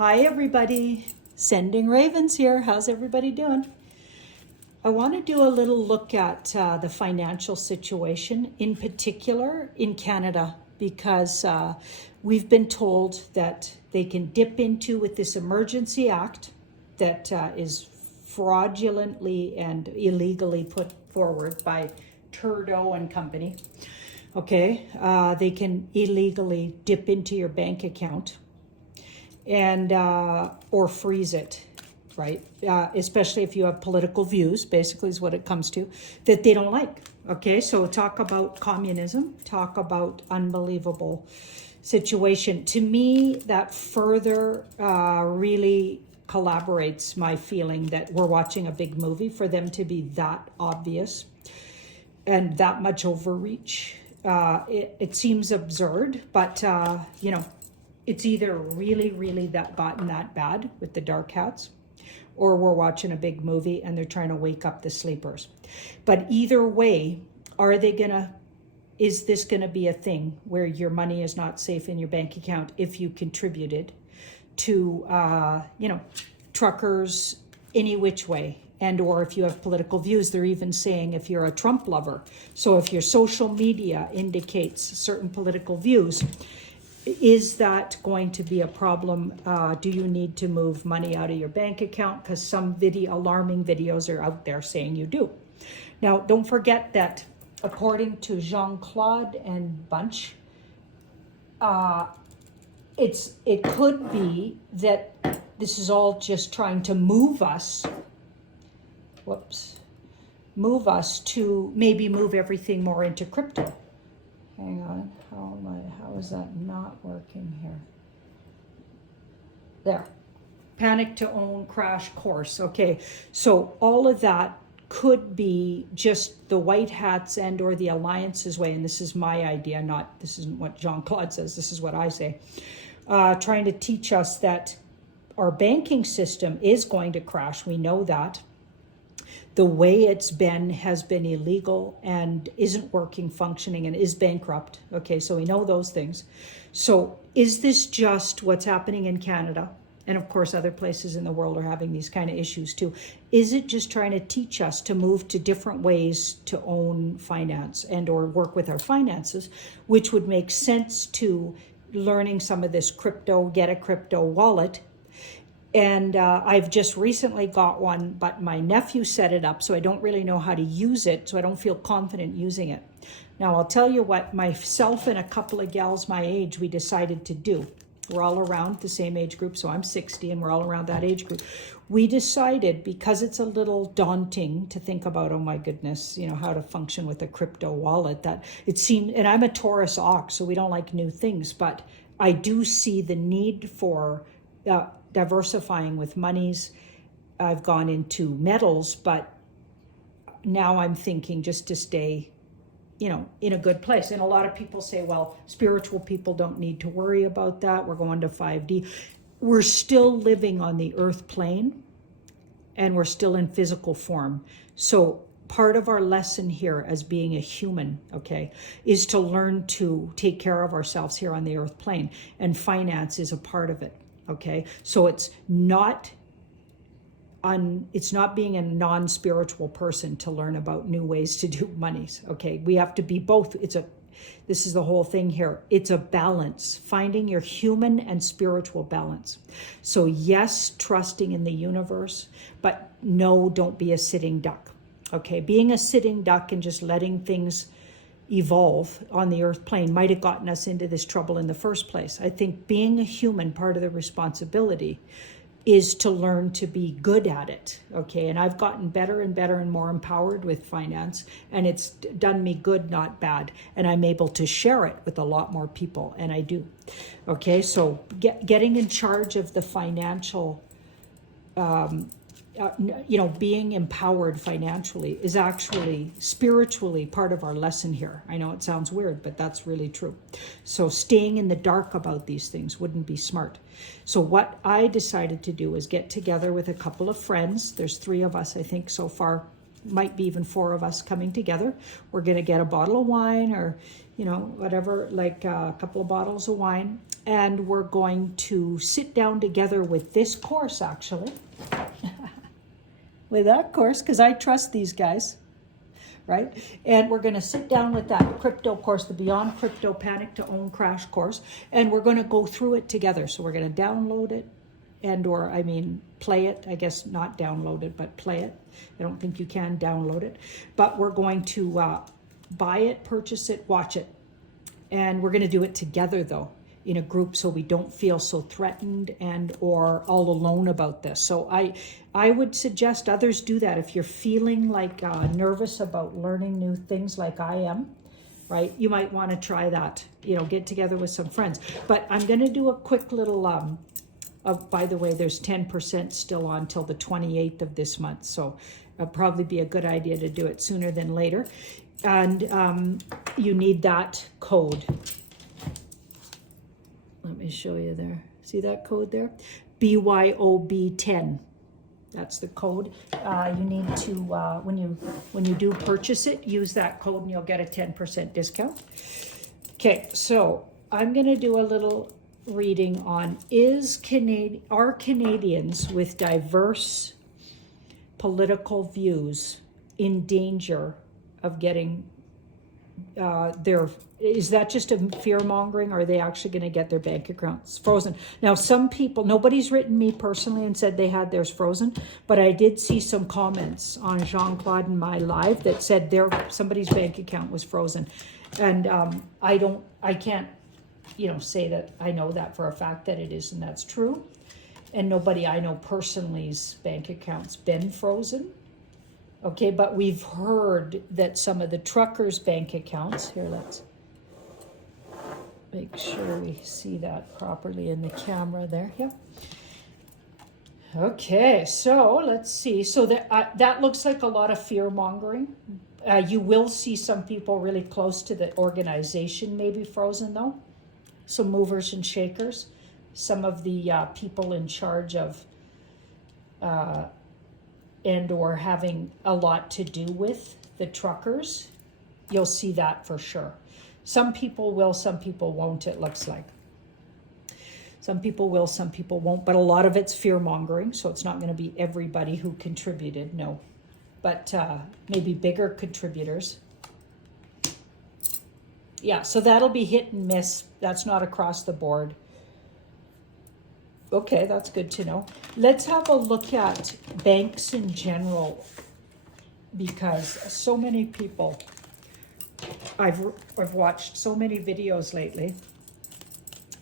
Hi everybody, Sending Ravens here. How's everybody doing? I want to do a little look at the financial situation, in particular in Canada, because we've been told that they can dip into with this Emergency Act that is fraudulently and illegally put forward by Trudeau and company. Okay, they can illegally dip into your bank account and or freeze it, right? Especially if you have political views, basically is what it comes to, that they don't like. Okay, so talk about communism, talk about unbelievable situation. To me, that further really collaborates my feeling that we're watching a big movie for them to be that obvious and that much overreach. It seems absurd, but you know, it's either really gotten that bad with the dark hats, or we're watching a big movie and they're trying to wake up the sleepers. But either way, is this gonna be a thing where your money is not safe in your bank account if you contributed to, you know, truckers any which way? And or if you have political views, they're even saying if you're a Trump lover. So if your social media indicates certain political views, is that going to be a problem? Do you need to move money out of your bank account? Because some alarming videos are out there saying you do. Now, don't forget that according to Jean-Claude and Bunch, it could be that this is all just trying to move us to maybe move everything more into crypto. Hang on, how is that not working here? There, panic to own, crash course. Okay, so all of that could be just the white hats and or the alliances way, and this is my idea, this isn't what Jean-Claude says, this is what I say, trying to teach us that our banking system is going to crash. We know that. The way has been illegal and isn't working, functioning, and is bankrupt. Okay, so we know those things. So is this just what's happening in Canada? And of course, other places in the world are having these kind of issues too. Is it just trying to teach us to move to different ways to own finance and or work with our finances, which would make sense to learning some of this crypto, get a crypto wallet. And I've just recently got one, but my nephew set it up, so I don't really know how to use it, so I don't feel confident using it. Now, I'll tell you what, myself and a couple of gals my age, we decided to do. We're all around the same age group, so I'm 60, and we're all around that age group. We decided, because it's a little daunting to think about, oh my goodness, you know, how to function with a crypto wallet, that it seemed, and I'm a Taurus ox, so we don't like new things, but I do see the need for diversifying with monies. I've gone into metals, but now I'm thinking just to stay, you know, in a good place. And a lot of people say, well, spiritual people don't need to worry about that. We're going to 5D. We're still living on the earth plane and we're still in physical form. So part of our lesson here as being a human, okay, is to learn to take care of ourselves here on the earth plane. And finance is a part of it. Okay, so it's not being a non-spiritual person to learn about new ways to do monies. Okay, we have to be both. This is the whole thing here. It's a balance, finding your human and spiritual balance. So yes, trusting in the universe, but no, don't be a sitting duck. Okay, being a sitting duck and just letting things evolve on the earth plane might have gotten us into this trouble in the first place. I think being a human, part of the responsibility is to learn to be good at it, okay? And I've gotten better and better and more empowered with finance, and it's done me good, not bad. And I'm able to share it with a lot more people, and I do. Okay, so getting in charge of the financial you know, being empowered financially is actually spiritually part of our lesson here. I know it sounds weird, but that's really true. So staying in the dark about these things wouldn't be smart. So what I decided to do is get together with a couple of friends. There's 3 of us, I think, so far. might be even 4 of us coming together. We're going to get a bottle of wine or, you know, whatever, like a couple of bottles of wine. And we're going to sit down together with this course, actually. With that course, because I trust these guys, right? And we're going to sit down with that crypto course, the Beyond Crypto Panic to Own Crash course. And we're going to go through it together. So we're going to download it play it. I guess not download it, but play it. I don't think you can download it. But we're going to buy it, purchase it, watch it. And we're going to do it together, though, in a group, so we don't feel so threatened and or all alone about this. So I would suggest others do that. If you're feeling like nervous about learning new things like I am, right, you might want to try that. You know, get together with some friends. But I'm going to do a quick little... by the way, there's 10% still on till the 28th of this month. So it'll probably be a good idea to do it sooner than later. And you need that code. Let me show you there. See that code there? BYOB10. That's the code. You need to, when you do purchase it, use that code and you'll get a 10% discount. Okay, so I'm going to do a little reading on are Canadians with diverse political views in danger of getting is that just a fear mongering, or are they actually going to get their bank accounts frozen? Now, some people, nobody's written me personally and said they had theirs frozen, but I did see some comments on Jean-Claude and my live that said somebody's bank account was frozen. And I can't, you know, say that I know that for a fact that it is, and that's true. And nobody I know personally's bank account's been frozen. Okay, but we've heard that some of the truckers' bank accounts, here, let's make sure we see that properly in the camera there. Yeah. Okay, so let's see. So that looks like a lot of fear mongering. You will see some people really close to the organization maybe frozen, though. Some movers and shakers. Some of the people in charge of and or having a lot to do with the truckers, you'll see that for sure. Some people will, some people won't, it looks like. Some people will, some people won't, but a lot of it's fear-mongering, so it's not going to be everybody who contributed, no. But maybe bigger contributors. Yeah, so that'll be hit and miss. That's not across the board. Okay, that's good to know. Let's have a look at banks in general, because so many people, I've watched so many videos lately,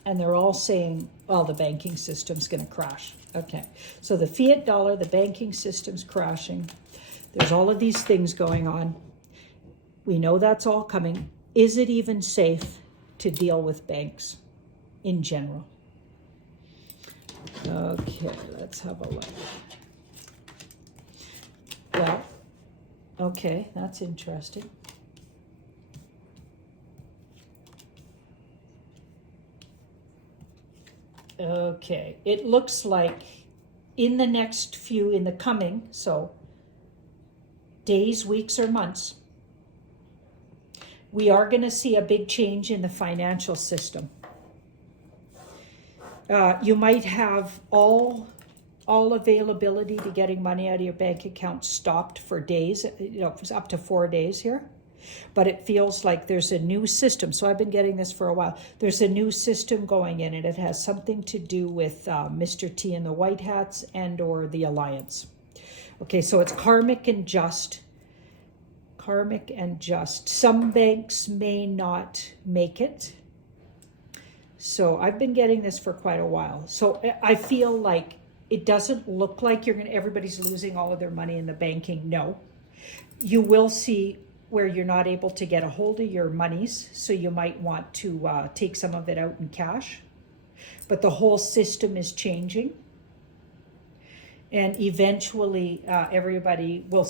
and they're all saying, well, the banking system's going to crash. Okay, so the fiat dollar, the banking system's crashing. There's all of these things going on. We know that's all coming. Is it even safe to deal with banks in general? Okay, let's have a look. Well, okay, that's interesting. Okay, it looks like in the coming, so days, weeks, or months, we are going to see a big change in the financial system. You might have all availability to getting money out of your bank account stopped for days, up to 4 days here. But it feels like there's a new system. So I've been getting this for a while. There's a new system going in, and it has something to do with Mr. T and the White Hats and or the Alliance. Okay, so it's karmic and just. Karmic and just. Some banks may not make it. So I've been getting this for quite a while. So I feel like it doesn't look like everybody's losing all of their money in the banking. No. You will see where you're not able to get a hold of your monies. So you might want to take some of it out in cash. But the whole system is changing. And eventually everybody will,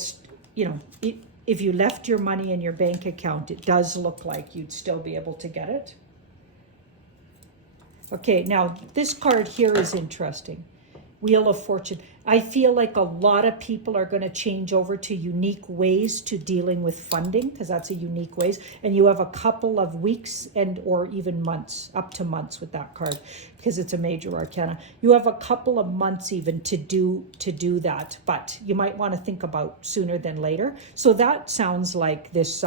if you left your money in your bank account, it does look like you'd still be able to get it. Okay, now this card here is interesting. Wheel of Fortune. I feel like a lot of people are going to change over to unique ways to dealing with funding, because that's a unique ways. And you have a couple of weeks and or even months, up to months with that card, because it's a major arcana. You have a couple of months even to do that, but you might want to think about sooner than later. So that sounds like this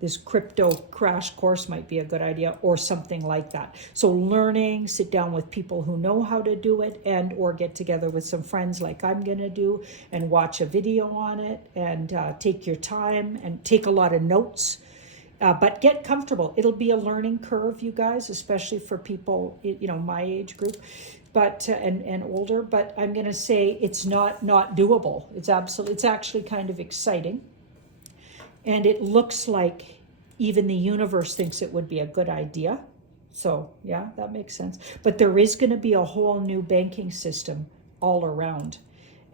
this crypto crash course might be a good idea, or something like that. So learning, sit down with people who know how to do it, and or get together with some friends like I'm going to do and watch a video on it, and take your time and take a lot of notes. But get comfortable. It'll be a learning curve, you guys, especially for people, you know, my age group, but and older. But I'm going to say it's not doable. It's actually kind of exciting. And it looks like even the universe thinks it would be a good idea. So yeah, that makes sense. But there is going to be a whole new banking system all around.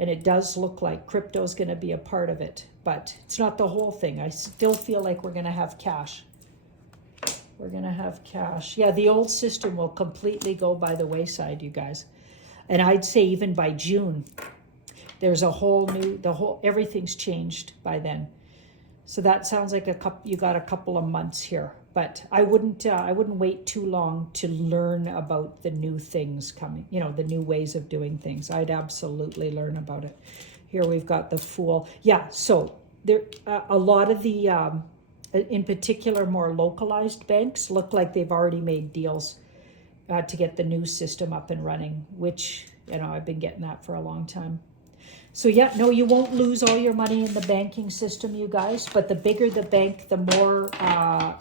And it does look like crypto is going to be a part of it. But it's not the whole thing. I still feel like we're going to have cash. We're going to have cash. Yeah, the old system will completely go by the wayside, you guys. And I'd say even by June, there's a whole new, everything's changed by then. So that sounds like you got a couple of months here, but I wouldn't wait too long to learn about the new things coming, you know, the new ways of doing things. I'd absolutely learn about it. Here we've got the Fool. Yeah, so there a lot of the, in particular, more localized banks look like they've already made deals to get the new system up and running, which, you know, I've been getting that for a long time. So yeah, no, you won't lose all your money in the banking system, you guys, but the bigger the bank, the more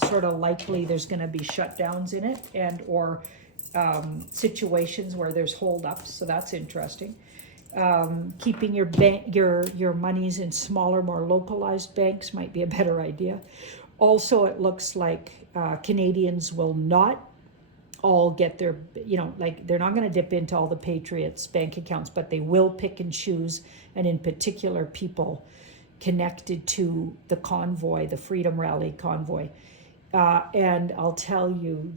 sort of likely there's going to be shutdowns in it, and or situations where there's holdups. So that's interesting. Keeping your monies in smaller, more localized banks might be a better idea. Also, it looks like Canadians will not all get their, you know, like they're not going to dip into all the Patriots bank accounts, but they will pick and choose, and in particular people connected to the convoy, the Freedom Rally convoy. And I'll tell you,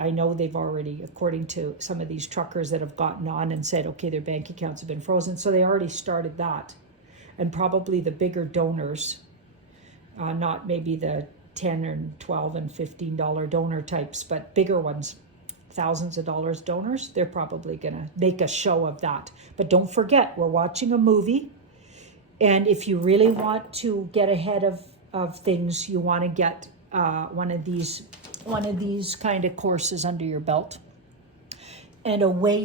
I know they've already, according to some of these truckers that have gotten on and said, okay, their bank accounts have been frozen. So they already started that. And probably the bigger donors, not maybe the $10 and $12 and $15 donor types, but bigger ones, thousands of dollars donors, they're probably going to make a show of that. But don't forget, we're watching a movie. And if you really want to get ahead of things, you want to get one of these kind of courses under your belt. And a way